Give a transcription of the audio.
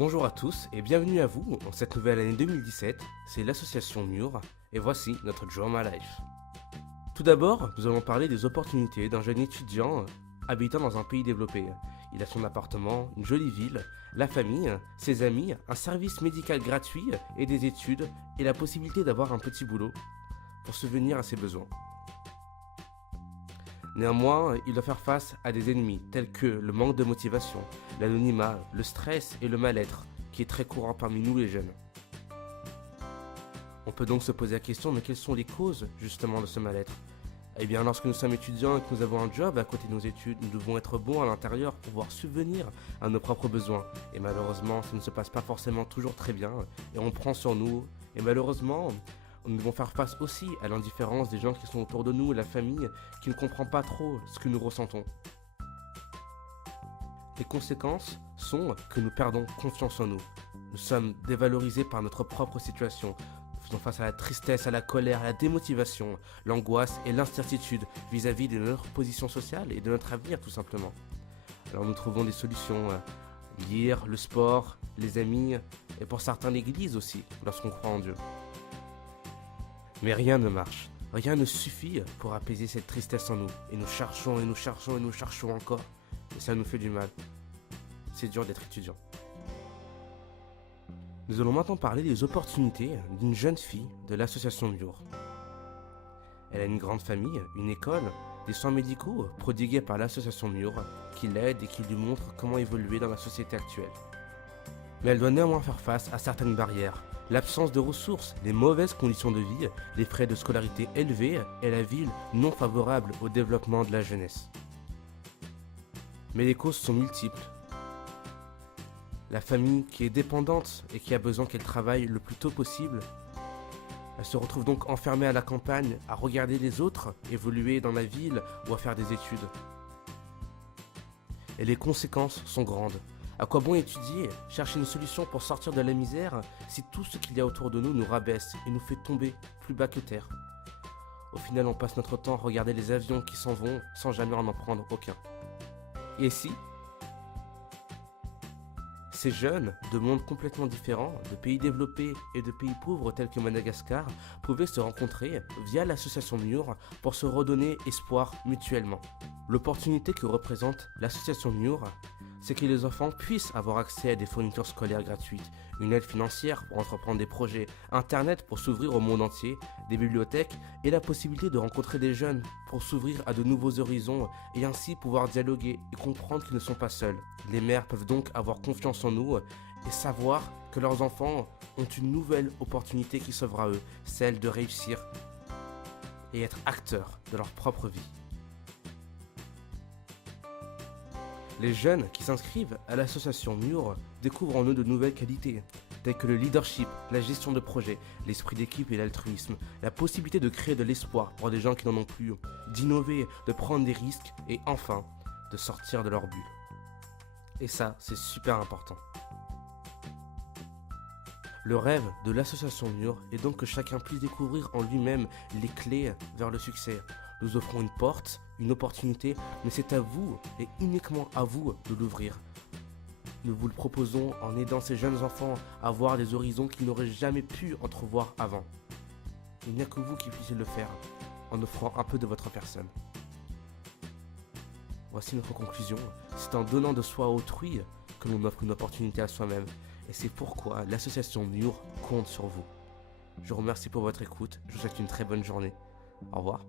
Bonjour à tous et bienvenue à vous en cette nouvelle année 2017, c'est l'association Mur et voici notre Drama Life. Tout d'abord, nous allons parler des opportunités d'un jeune étudiant habitant dans un pays développé. Il a son appartement, une jolie ville, la famille, ses amis, un service médical gratuit et des études et la possibilité d'avoir un petit boulot pour subvenir à ses besoins. Néanmoins, il doit faire face à des ennemis tels que le manque de motivation, l'anonymat, le stress et le mal-être, qui est très courant parmi nous les jeunes. On peut donc se poser la question, mais quelles sont les causes justement de ce mal-être? Eh bien, lorsque nous sommes étudiants et que nous avons un job à côté de nos études, nous devons être bons à l'intérieur pour pouvoir subvenir à nos propres besoins. Et malheureusement, ça ne se passe pas forcément toujours très bien, et on prend sur nous, et malheureusement, nous devons faire face aussi à l'indifférence des gens qui sont autour de nous, la famille, qui ne comprend pas trop ce que nous ressentons. Les conséquences sont que nous perdons confiance en nous. Nous sommes dévalorisés par notre propre situation. Nous faisons face à la tristesse, à la colère, à la démotivation, l'angoisse et l'incertitude vis-à-vis de notre position sociale et de notre avenir tout simplement. Alors nous trouvons des solutions, lire, le sport, les amis, et pour certains l'église aussi, lorsqu'on croit en Dieu. Mais rien ne marche, rien ne suffit pour apaiser cette tristesse en nous. Et nous cherchons et nous cherchons et nous cherchons encore. Et ça nous fait du mal. C'est dur d'être étudiant. Nous allons maintenant parler des opportunités d'une jeune fille de l'association Mur. Elle a une grande famille, une école, des soins médicaux prodigués par l'association Mur qui l'aident et qui lui montrent comment évoluer dans la société actuelle. Mais elle doit néanmoins faire face à certaines barrières. L'absence de ressources, les mauvaises conditions de vie, les frais de scolarité élevés et la ville non favorable au développement de la jeunesse. Mais les causes sont multiples. La famille qui est dépendante et qui a besoin qu'elle travaille le plus tôt possible, elle se retrouve donc enfermée à la campagne, à regarder les autres évoluer dans la ville ou à faire des études. Et les conséquences sont grandes. À quoi bon étudier, chercher une solution pour sortir de la misère si tout ce qu'il y a autour de nous nous rabaisse et nous fait tomber plus bas que terre? Au final, on passe notre temps à regarder les avions qui s'en vont sans jamais en prendre aucun. Et si ces jeunes de mondes complètement différents, de pays développés et de pays pauvres tels que Madagascar, pouvaient se rencontrer via l'association Mur pour se redonner espoir mutuellement? L'opportunité que représente l'association Mur, c'est que les enfants puissent avoir accès à des fournitures scolaires gratuites, une aide financière pour entreprendre des projets, Internet pour s'ouvrir au monde entier, des bibliothèques et la possibilité de rencontrer des jeunes pour s'ouvrir à de nouveaux horizons et ainsi pouvoir dialoguer et comprendre qu'ils ne sont pas seuls. Les mères peuvent donc avoir confiance en nous et savoir que leurs enfants ont une nouvelle opportunité qui s'offre à eux, celle de réussir et être acteurs de leur propre vie. Les jeunes qui s'inscrivent à l'association Mur découvrent en eux de nouvelles qualités, telles que le leadership, la gestion de projet, l'esprit d'équipe et l'altruisme, la possibilité de créer de l'espoir pour des gens qui n'en ont plus, d'innover, de prendre des risques et enfin de sortir de leur bulle. Et ça, c'est super important. Le rêve de l'association Mur est donc que chacun puisse découvrir en lui-même les clés vers le succès. Nous offrons une porte, une opportunité, mais c'est à vous et uniquement à vous de l'ouvrir. Nous vous le proposons en aidant ces jeunes enfants à voir des horizons qu'ils n'auraient jamais pu entrevoir avant. Il n'y a que vous qui puissiez le faire en offrant un peu de votre personne. Voici notre conclusion. C'est en donnant de soi à autrui que l'on offre une opportunité à soi-même. Et c'est pourquoi l'association Mur compte sur vous. Je vous remercie pour votre écoute. Je vous souhaite une très bonne journée. Au revoir.